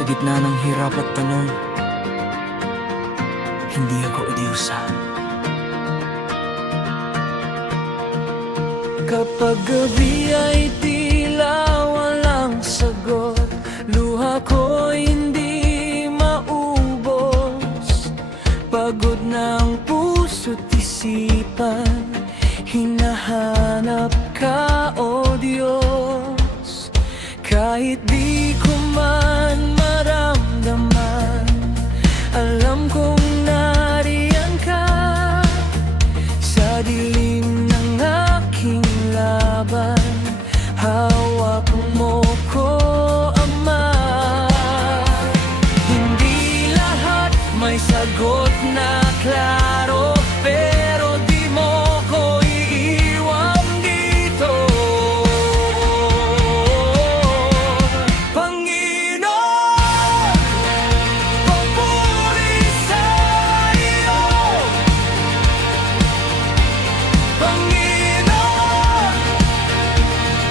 Sa gitna ng hirap at tanong, hindi ako udyusa. Kapag gabi ay tila walang sagot, luha ko'y hindi maubos. Pagod ng puso't isipan, hinahanap ka, o Diyos. Kahit di ko man maramdaman, alam kong nariyan ka. Sa dilim ng aking laban, hawak mo ko, Ama. Hindi lahat may sagot na klaro, pero di mo ko iiwan dito. Panginoon, papuri sa iyo. Panginoon,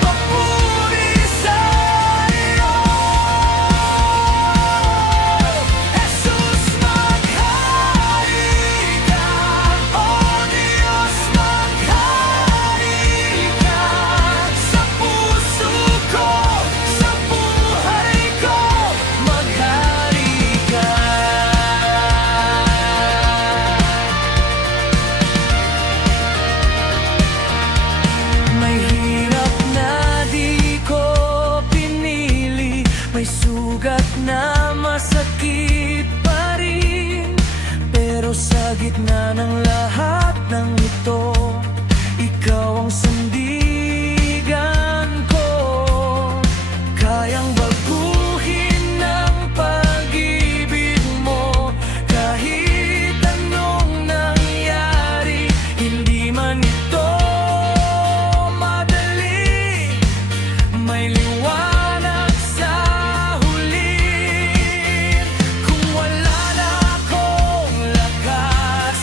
papuri sa iyo. Jesus, maghari ka. O Diyos, maghari ka. Sa puso ko, sa buhay ko, maghari ka. May hirap na di ko pinili, may sugat na masakit pa rin. Pero sa gitna ng lahat ng ito, ikaw ang sandigan ko. Kayang baguhin ng pag-ibig mo, kahit anong nangyari. Hindi man ito madali, may liwanag sa huli. Kung wala na akong lakas,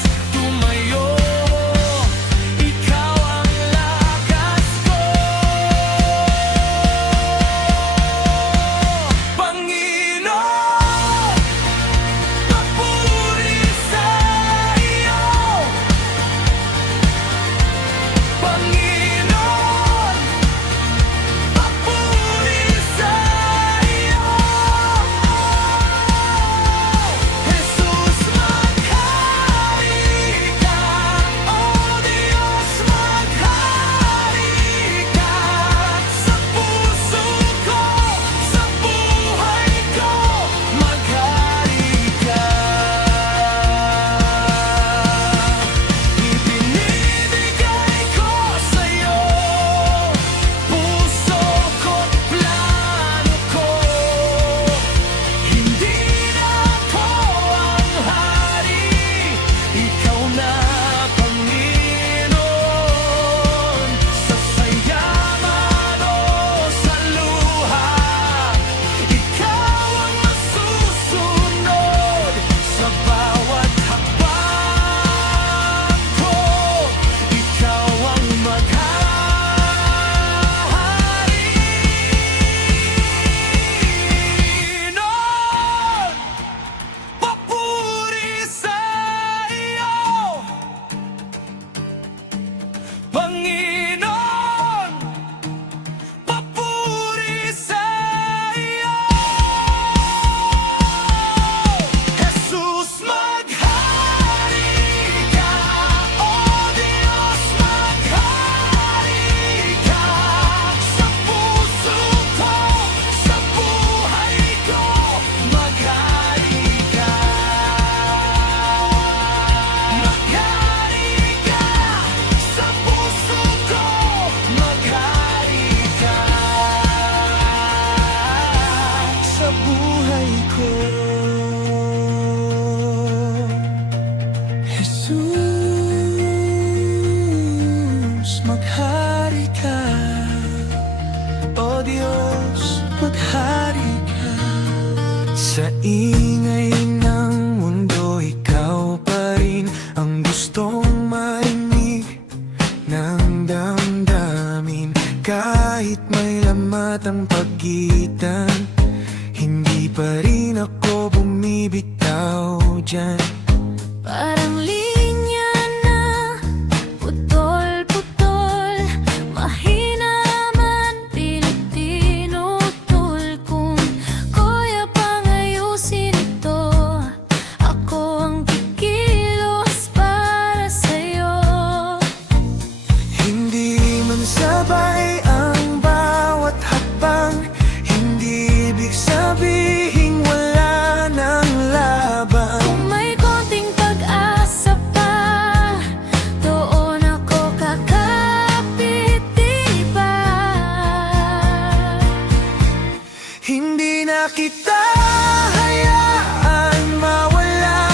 dyan. Parang linya na putol-putol, mahina man pilit tinutol. Kung kaya pang ayusin ito, ako ang kikilos para sa'yo. Hindi man sabay ang bawat hakbang, hindi ibig sabihing wala nang laban. Kung may konting pag-asa pa, doon ako kakapit, di ba? Hindi na kita hayaan mawala.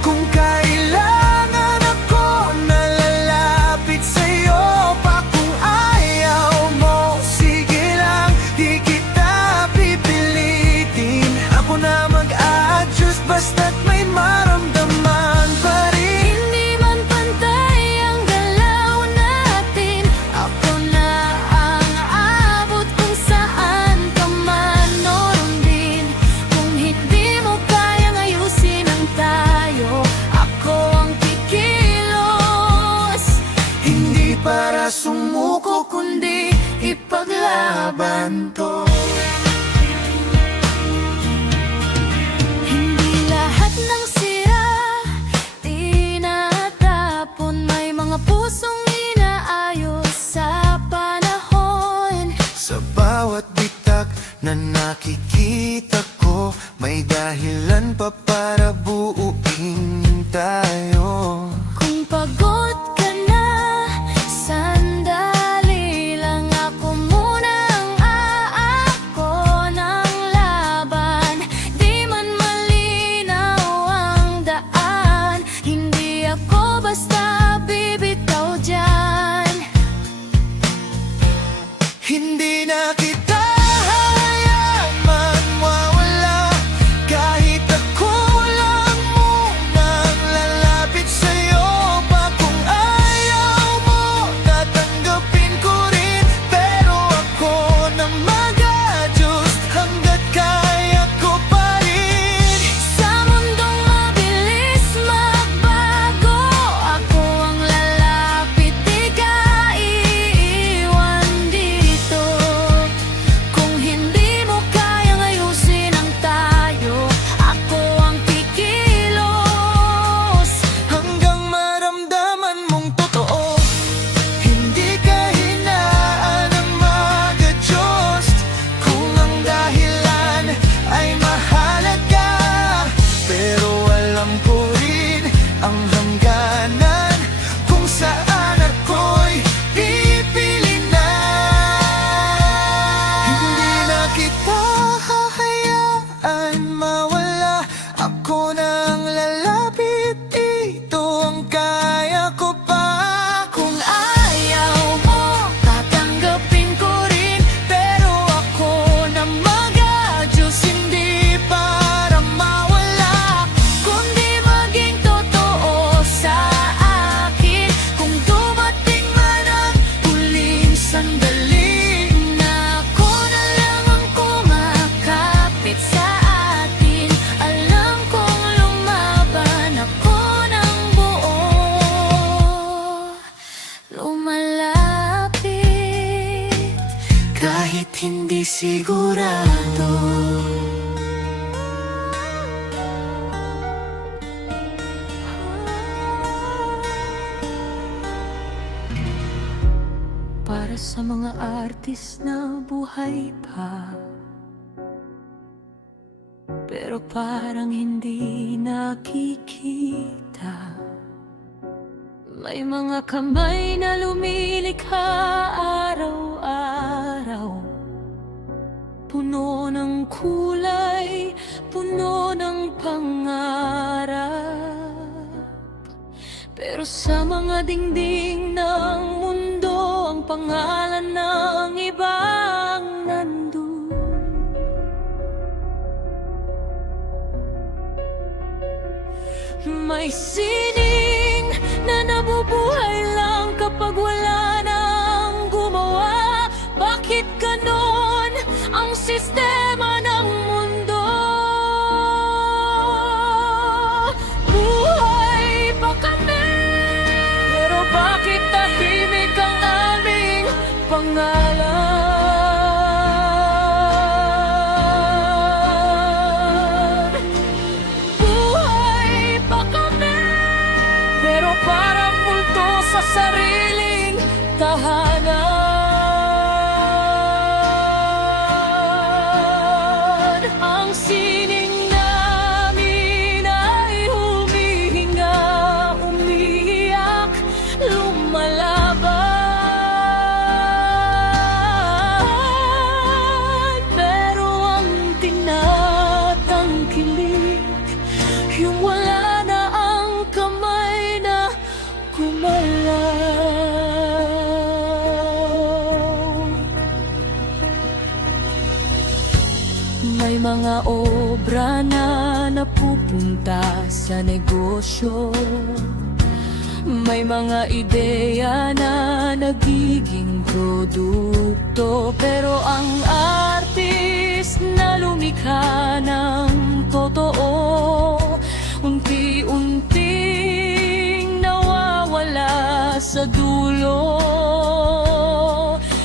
Kung kailangan ako nalalapit sa'yo pa. Kung ayaw mo, sige lang, di kita pipilitin. Ako na mag-a-adjust basta't may maramdaman pa rin. Hindi man pantay ang galaw natin, ako na ang abot kung saan ka man, noon din. Kung hindi mo kayang ayusin ang tayo, ako ang kikilos. Hindi para sumuko kundi ipaglaban to. Hindi lahat ng sira tinatapon, may mga pusong inaayos sa panahon. Sa bawat bitak na nakikita ko, may dahilan pa para buuin tayo. Kung pagod ka na, sandali lang, ako muna ang aako ng laban. Di man malinaw ang daan, hindi ako basta bibitaw dyan. Hindi na kita hahayaan mawala. Kahit ako lang munang lalapit sa'yo pa. Kung ayaw mo, tatanggapin ko rin. Pero ako na mag-adjust hanggat kaya ko pa rin. Sa mundong mabilis magbago, ako ang lalapit, di ka iiwan dito. Kung hindi mo kayang ayusin ang tayo, ako ang kikilos. Hanggang maramdaman mong totoo, hindi ka hinaan ang mag-adjust. Kung ang dahilan ay mahalaga, pero alam ko rin ang hangganan kung saan ako'y pipili na. Hindi na kita hahayaan mawala. Ako na ang lalapit, ito ang kaya ko pa. Kung ayaw mo, tatanggapin ko rin. Pero ako na mag-adjust, hindi para mawala, kundi maging totoo sa akin. Kung dumating man ang huling sandali na ako na lang ang kumakapit sa atin, alam kong lumaban ako ng buo, lumalapit Kahit hindi sigurado. para sa mga artist na buhay pa, pero parang hindi nakikita. May mga kamay na lumilikha araw-araw, puno ng kulay, puno ng pangarap. Pero sa mga dingding ng mundo, ang pangalan ng ibang nandun. May sining na nabubuhay lang kapag wala nang gumawa. Bakit ganon ang sistema ng mundo? tahimik ang aming pangalan. Buhay pa kami, pero parang multo sa sariling tahanan. Ang sining namin ay humihinga, umiiyak, lumalaban. Pero ang tinatangkilik, yung wala na ang kamay na gumalaw. May mga obra na napupunta sa negosyo, may mga ideya na nagiging produkto, pero ang artist na lumikha ng totoo, unti-unting nawawala sa dulo.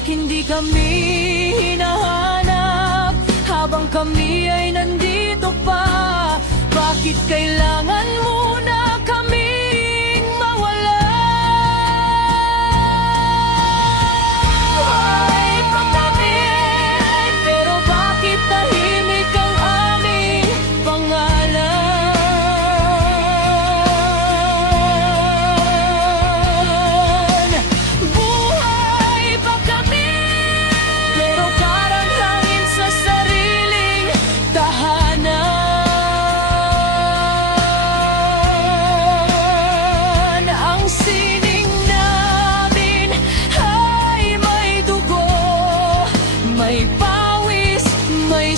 Hindi kami hinahanap habang kami ay nandito pa. Bakit kailangan muna kaming mawala? Buhay pa kami, pero bakit tahimik ang aming pangalan? Buhay pa kami, pero parang hangin sa sariling tahanan. Ang sining namin ay may dugo, may pawis, may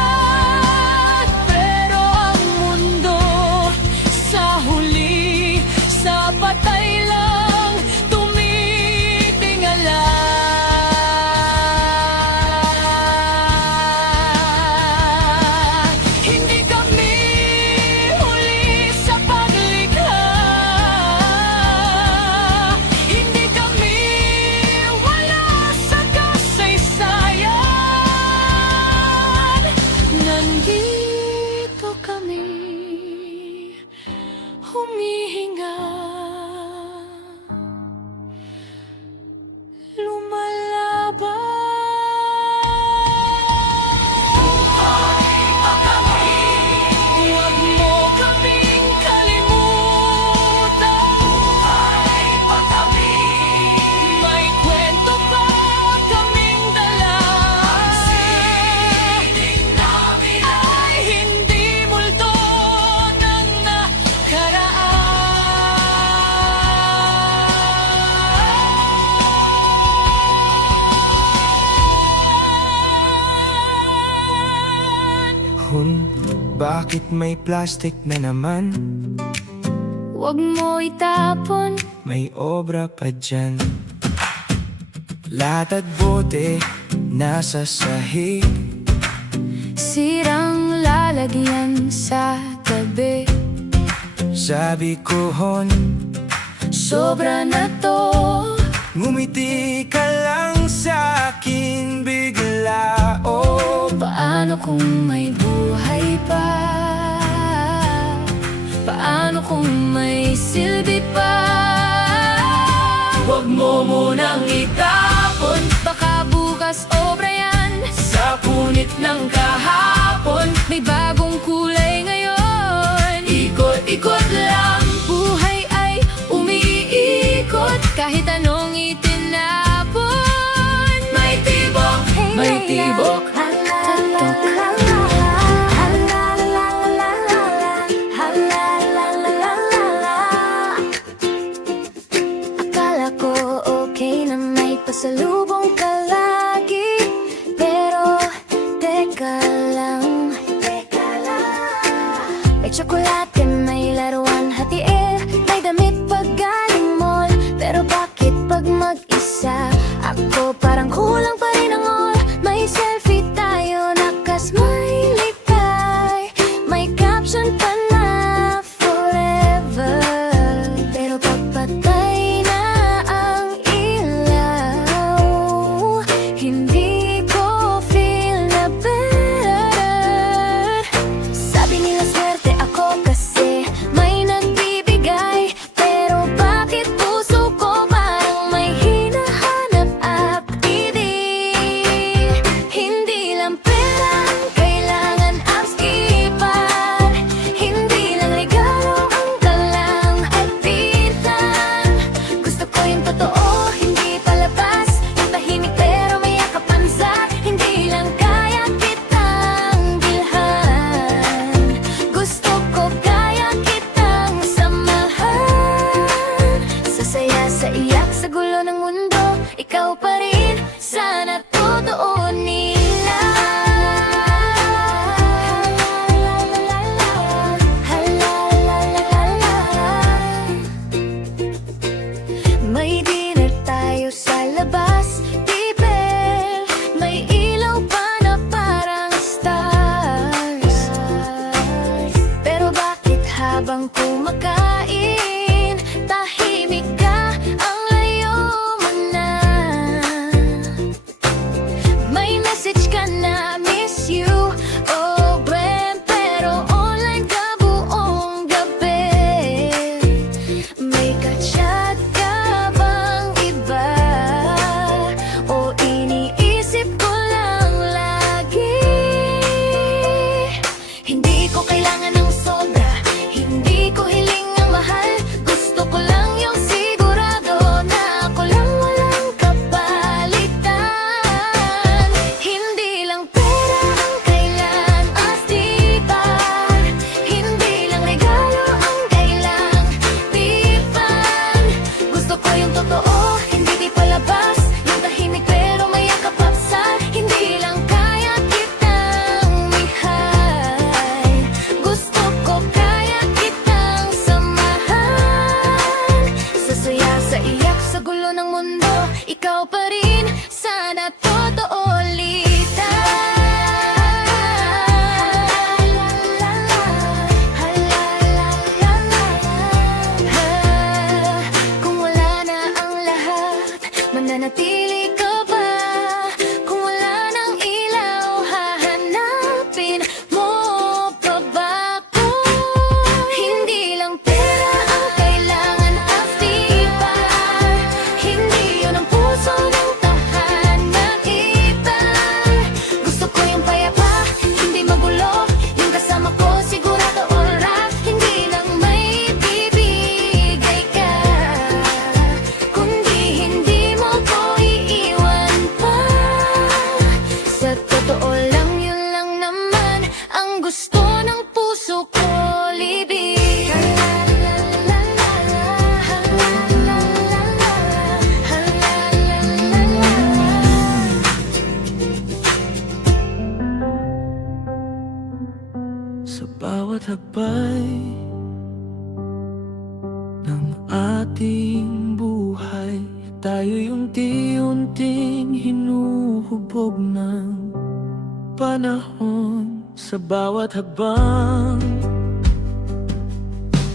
sugat. Pero ang mundo sa huli, sa patay lang tumitingala. Hindi kami huli sa paglikha, hindi kami wala sa kasaysayan. Nandito kami, humihinga, lumalaban. Huwag mo kaming kalimutan. May kwento pa kaming dala. Ay hindi multo ng nakaraan. Hun, bakit may plastic na naman? Huwag mo itapon. May obra pa dyan. Latad bote, nasa sahig. Sirang lalagyan sa tabi. Sabi ko hon, Sobra na to. ngumiti ka lang sa akin bigla. Oh, Paano kung may buhay pa? Paano kung may silbi pa? Huwag mo munang itapon. Baka bukas obra yan sa punit ng kahapon. May bagong kulay ngayon. Ikot-ikot lang. Buhay ay umiikot kahit anong itinapon. May tibok, may tibok. Akala ko okay na may pasalubong ka lagi, pero teka lang. May tsokolate, may laruan, hatiin, may damit pag galing mall. Pero bakit pag mag-isa ako parang kulang pa rin ang all? May selfie tayo, nakasmiley tayo, may caption pa na forever. habang kumakain. Tahimik ka, ang layo mo na. May message ka na, miss you, oh Bren, pero online ka buong gabi. May ka-chat ka bang iba? O iniisip ko lang lagi? Hindi ko kailangan ng sobra, hindi ko hiling ang mahal. Gusto ko lang yung sigurado na ako lang walang kapalitan. Hindi lang pera ang kailan, astipan. Hindi lang regalo ang kailang tipan. Gusto ko yung totoo, hindi di palabas. Yung tahimik pero may akapapsan. Hindi lang kaya kitang mihay. Gusto ko kaya kitang samahan. Sa saya, sa iyak, sa gulo ng mundo, ikaw pa rin, sana totoo Kung wala na ang lahat, mananatili ka ba? Kung wala ng ilaw, hahanapin mo pa ba ko? Hindi lang pera ang kailangan, astipan. Hindi yun ang puso ng tahanan, ipan. Gusto ko yung payapa, hindi magulo. Yung kasama ko, sigurado oras. Hindi lang may bibigay ka, kundi hindi mo ko iiwan pa. Sa totoo lang, yun lang naman ang gusto ng puso ko, libig. Sa bawat hakbay ng ating buhay, tayo'y unti-unting hinuhubog ng panahon. Sa bawat habang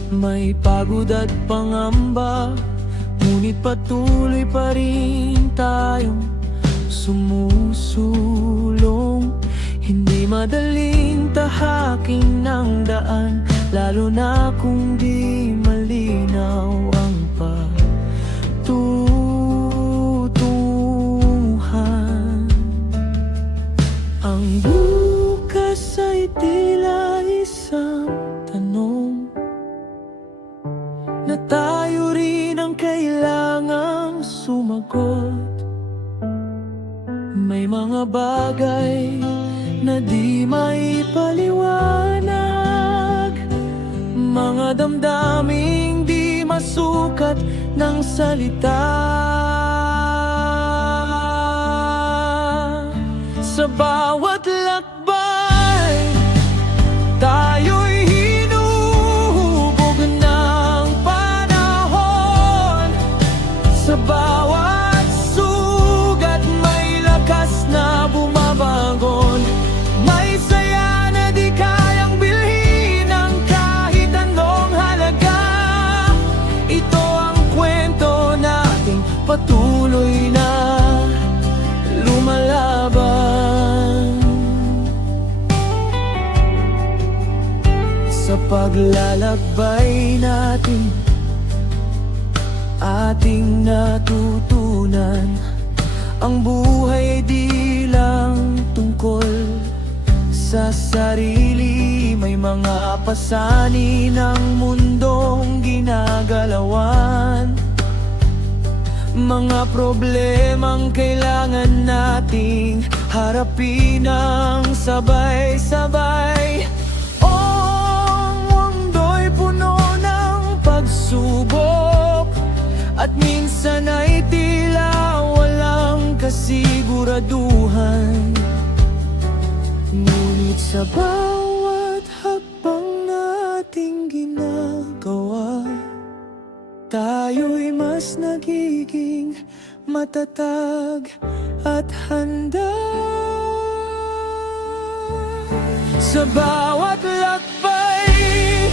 may pagod at pangamba, ngunit patuloy pa rin tayong sumusulong. Hindi madaling tahaking ng daan, lalo na kung di malinaw ang patutunguhan. Ang bukas ay tila isang tanong na tayo rin ang kailangang sumagot. May mga bagay na di maipaliwanag, mga damdaming di masukat ng salita. Sa bawat lakbay, tayo'y hinuhubog ng panahon. Sa bawat sugat, may lakas na bumabangon. May saya na di kayang bilhin ng kahit anong halaga. Ito ang kwento nating patuloy na lumalaban. Sa paglalakbay natin, ating natutunan, ang buhay ay di lang tungkol sa sarili. May mga pasanin ng mundong ginagalawan, mga problemang kailangan nating harapin ng sabay-sabay. Ang mundo'y puno ng pagsubok, at minsan ay tila walang kasiguraduhan. Ngunit sa bawat hakbang nating ginagawa, tayo'y mas nagiging matatag at handa. Sa bawat lakbay,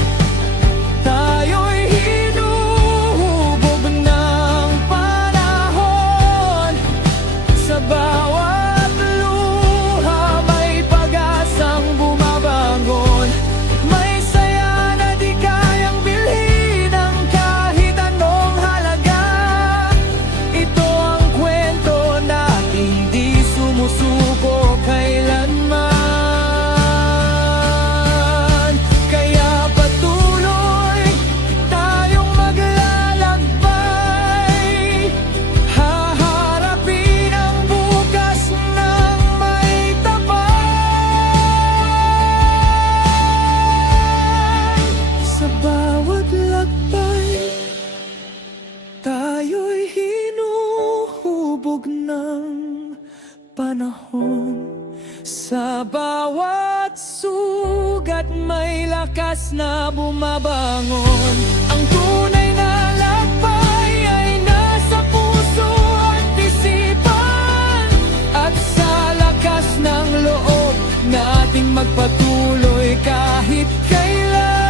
at may lakas na bumabangon. Ang tunay na lakbay ay nasa puso at isipan, at sa lakas ng loob nating magpatuloy kahit kailan.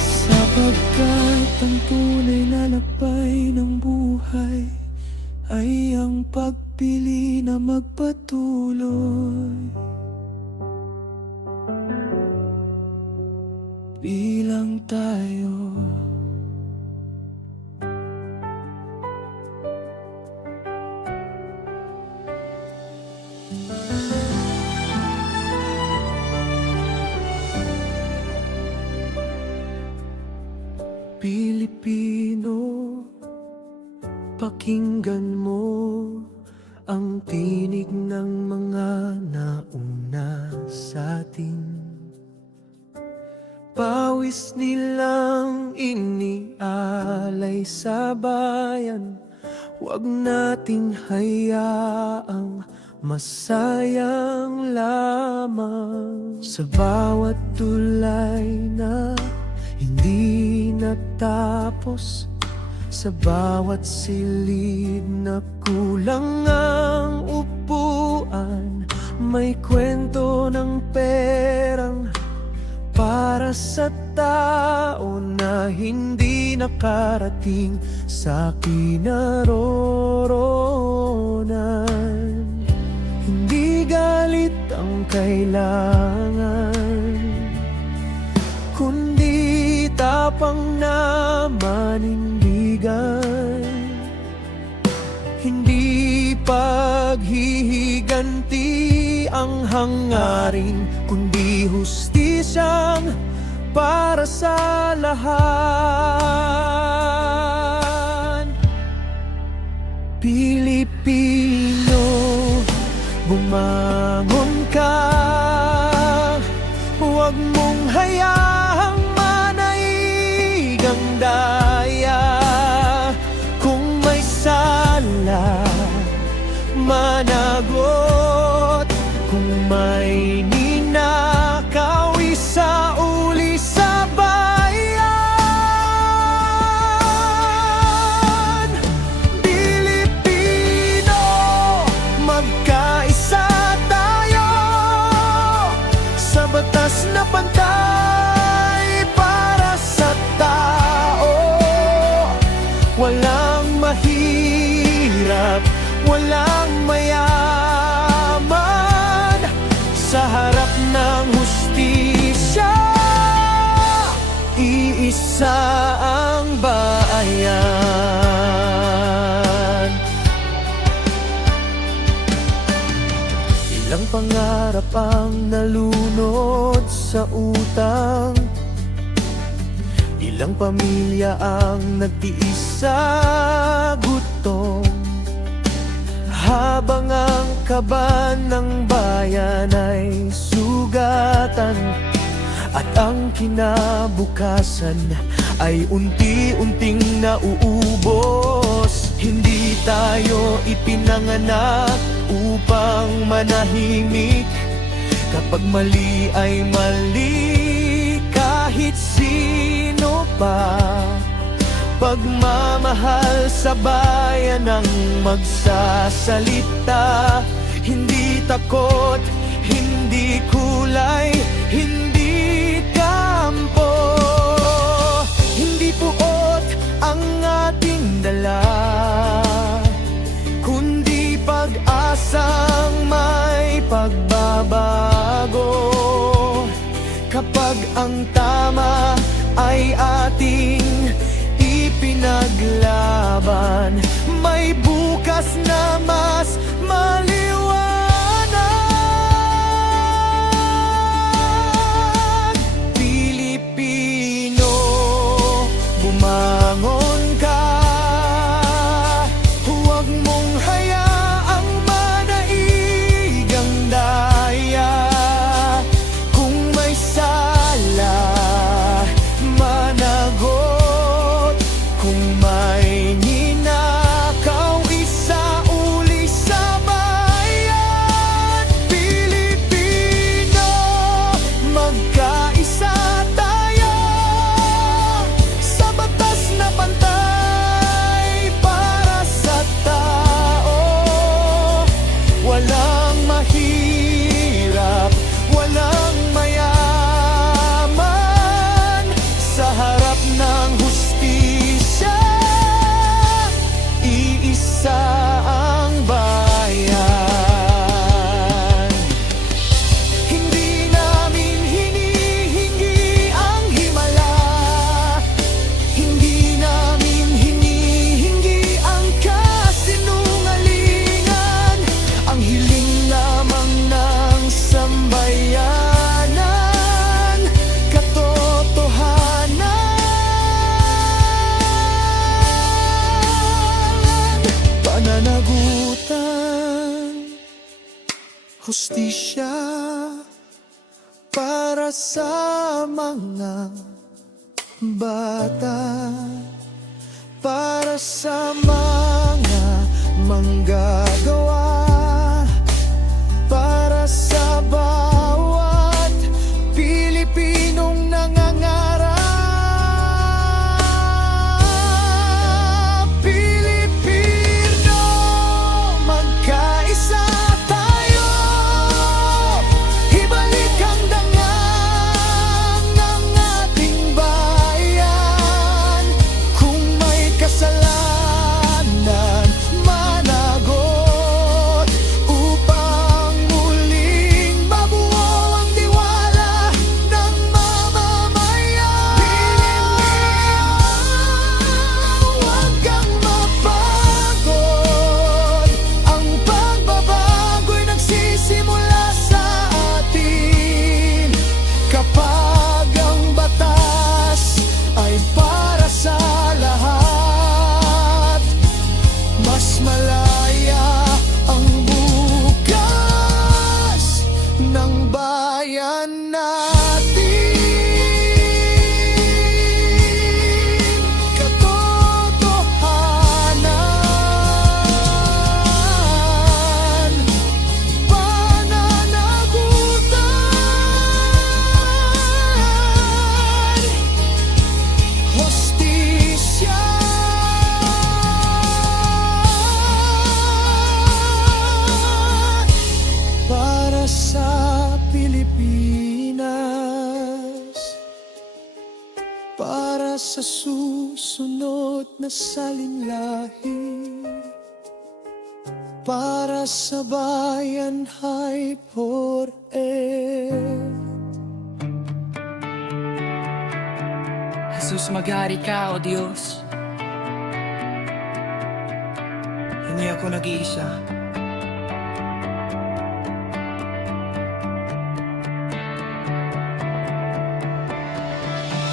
Sapagkat ang tunay na lakbay ng buhay ay ang pagpili na magpatuloy. Bilang tayo Pilipino, pakinggan mo ang tinig ng mga nauna sa atin. Pawis nilang inialay sa bayan, huwag nating hayaang masayang lamang. Sa bawat tulay na hindi natapos, sa bawat silid na kulang ang upuan, may kwento ng perang para sa tao na hindi nakarating sa kinaroroonan. Hindi galit ang kailangan, kundi tapang na manindigan. Hindi paghihiganti ang hangarin, kundi hustisyang para sa lahat. Pilipino, bumangon ka, huwag mong hayaang manaigang daya. Kung may sala, managot. Kung may ninakaw, isauli sa bayan. Pilipino, magkaisa tayo sa batas na pantay para sa tao. Walang mahirap, walang mayaman, sa harap ng hustisya, iisa ang bayan. Ilang pangarap ang nalunod sa utang, ilang pamilya ang nagtiis sa gutom, habang ang kaban ng bayan ay sugatan, at ang kinabukasan ay unti-unting nauubos. Hindi tayo ipinanganak upang manahimik. Kapag mali ay mali, kahit sino pa. Pagmamahal sa bayan ang magsasalita, hindi takot, hindi kulay, hindi kampo. Hindi puot ang ating dala, kundi pag-asang may pagbabago. Kapag ang tama ay ating pinaglaban, may bukas na mas maliwanag. Pilipino, bumangon ka, huwag mong hayaang manaigang daya. Kung may sala, managot. Kung may ninakaw, hustisya para sa mga bata, para sa mga manggagawa, para sa bawat Pilipinong nangangarap. Pilipino, magkaisa tayo, ibalik ang dangal ng ating bayan. Kung may kasalanan, managot upang muling mabuo ang tiwala ng mamamayan. Huwag kang mapagod, ang pagbabago'y nagsisimula sa atin. Kapag ang batas ay para sa lahat, mas malaya ang bukas ng bayan natin. Katotohanan, pananagutan, hustisya para sa Pilipinas, para sa susunod na salinlahi, para sa bayan hay forever. Jesus, maghari ka, O Diyos. Hindi ako nag-iisa.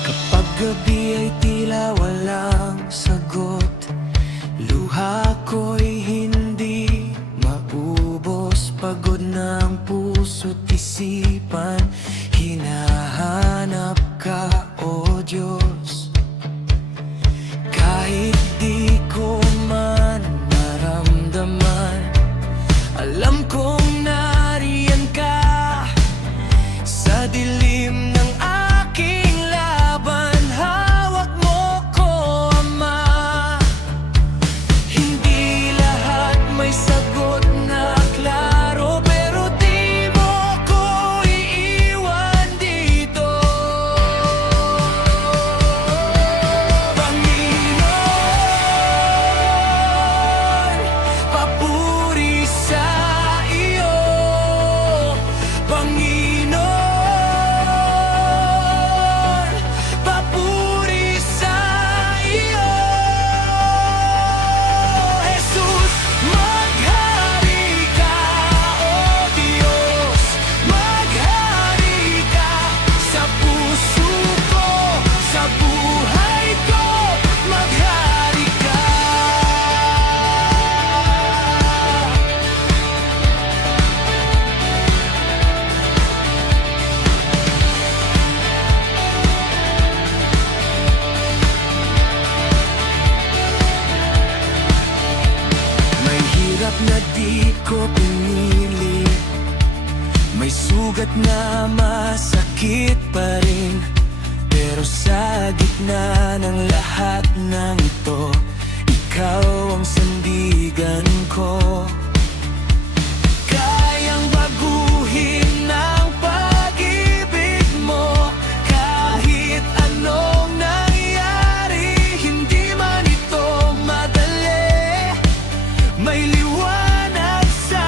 Kapag gabi ay tila walang sagot, luha ko'y hindi maubos. Pagod ng puso't isipan, hinahanap ka, O Diyos. Kahit di ko man maramdaman, alam kong nariyan ka sa dilim ng aking laban. Hawak mo ko, Ama. Hindi lahat may sagot na klaro, pero di mo ko iiwan dito. Panginoon, papuri sa iyo. Panginoon, papuri sa iyo. Jesus, maghari ka, O Diyos. Maghari ka sa puso ko, sa buhay ko. Maghari ka. May hirap na di ko pinili, may sugat na masakit pa rin. Pero sa gitna ng lahat ng ito, ikaw ang sandigan ko. Kayang baguhin ang pag-ibig mo, kahit anong nangyari. Hindi man ito madali, may liwanag sa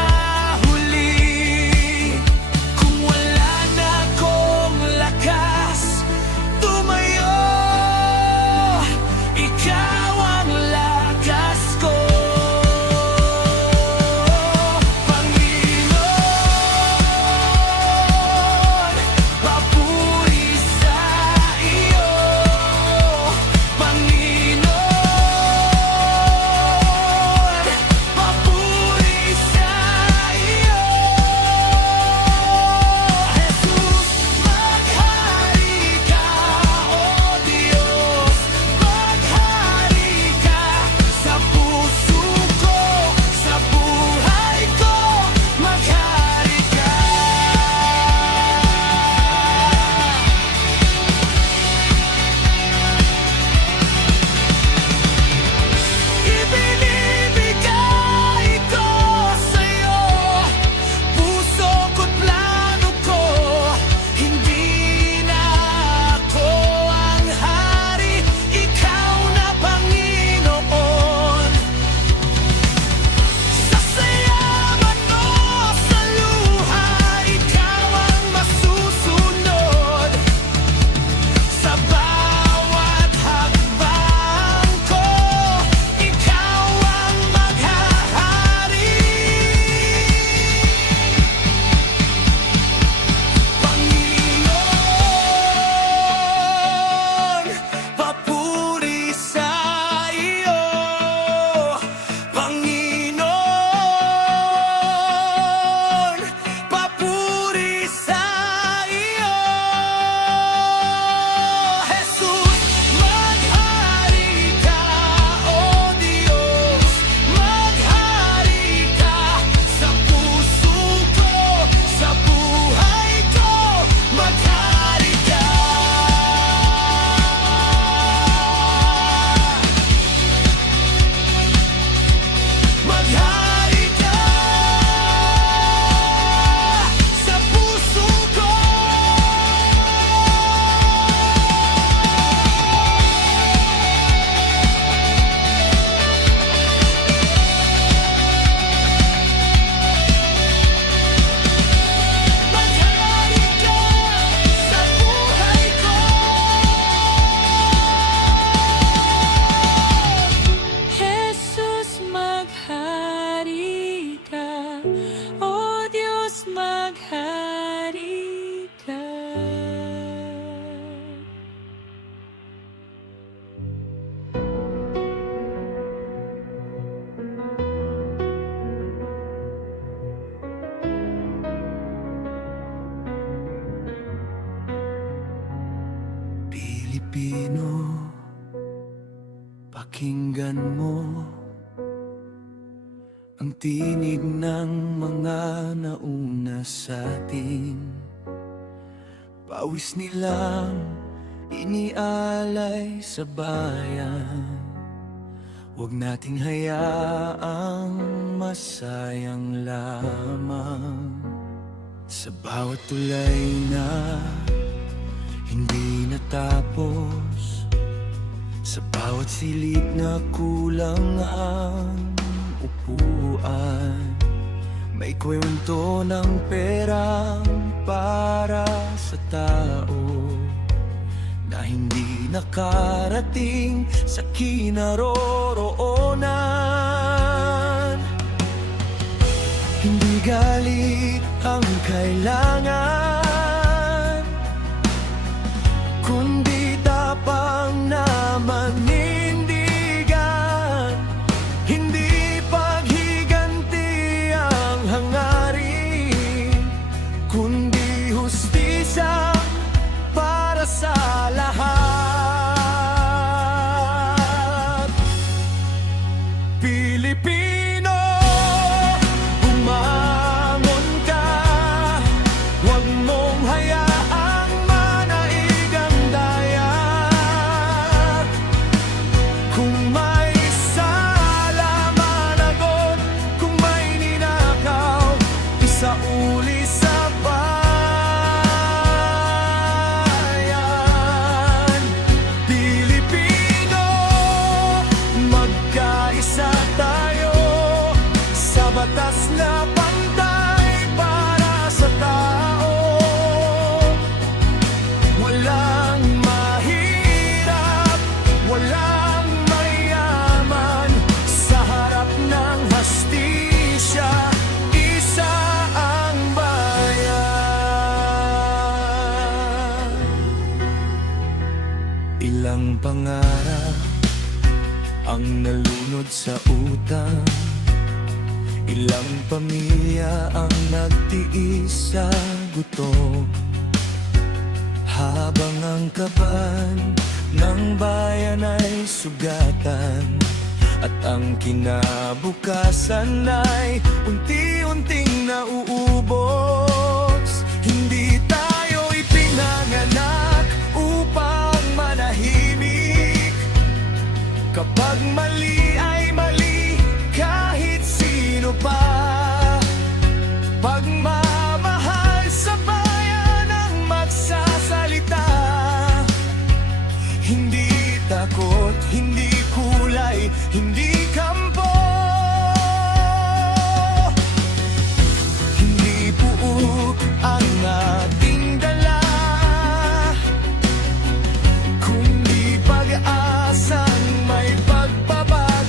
huli. Kung wala na akong lakas tumayo, ikaw ang lakas ko. tinig ng mga nauna sa atin, pawis nilang inialay sa bayan. Huwag nating hayaang masayang lamang sa bawat tulay na hindi natapos, sa bawat silid na kulang ang upuan. May kwento ng perang para sa tao na hindi nakarating sa kinaroroonan. Hindi galit ang kailangan, kundi tapang na manindigan. Hindi paghiganti ang hangarin, kundi hustisya para sa lahat. Pilipino, bumangon ka, huwag mong hayaang manaig ang daya. Kung may sala, managot. Kung may ninakaw, isauli sa bayan. Pilipino, magkaisa tayo sa batas na pantay para sa tao. Walang mahirap, walang mayaman, sa harap ng hastisya, isa ang bayan. Ilang pangarap ang nalunod sa utang, ilang pamilya ang nagtiis sa gutom, habang ang kaban ng bayan ay sugatan, at ang kinabukasan ay unti-unting nauubos. Hindi tayo ipinanganak upang manahimik. Kapag mali ay mali, kahit sino pa. Pagmamahal sa bayan ang magsasalita. Hindi takot, hindi kulay, hindi kampo. Hindi puok ang ating dala, kundi pag-asang may pagbabago.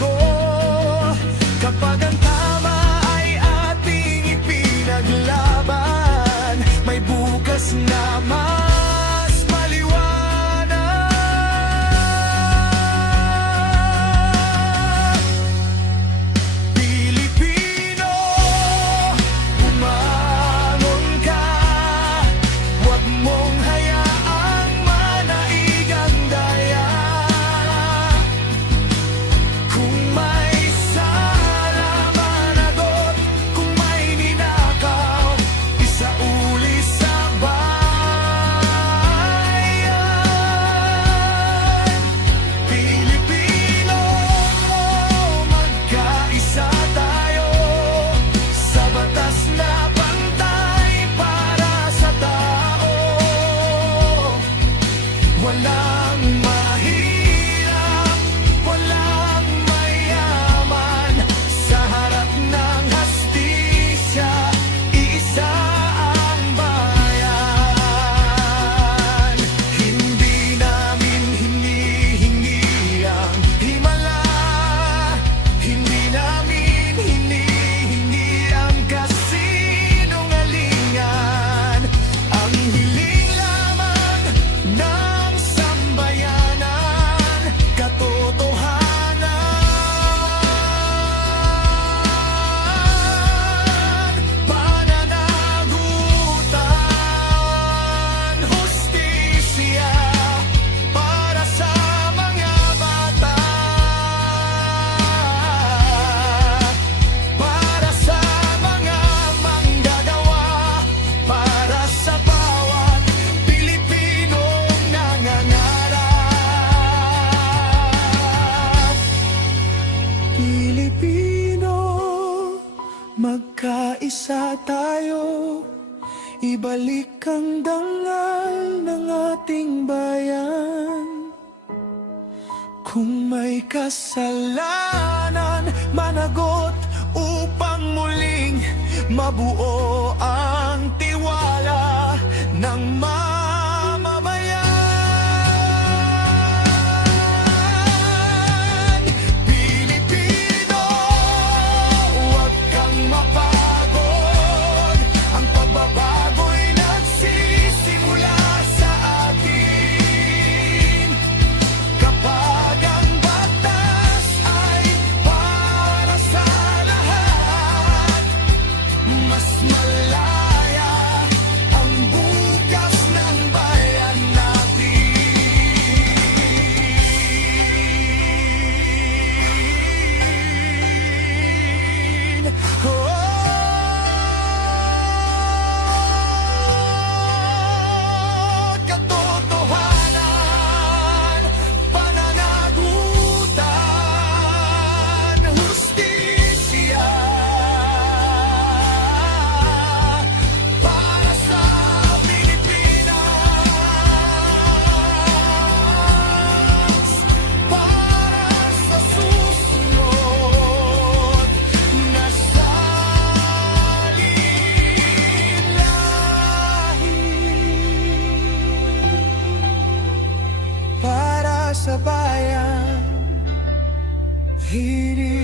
magkaisa tayo, ibalik ang dangal ng ating bayan. Kung may kasalanan, managot upang muling mabuo ang tiwala ng mamamayan. Pilipino, huwag kang mapagod. Ang pagbabago'y nagsisimula sa atin. Kapag ang batas ay para sa lahat, mas malaya ang bukas ng bayan natin. Katotohanan, pananagutan, hustisya para sa Pilipinas, para sa susunod na salinlahi, para sa bayan, hirit.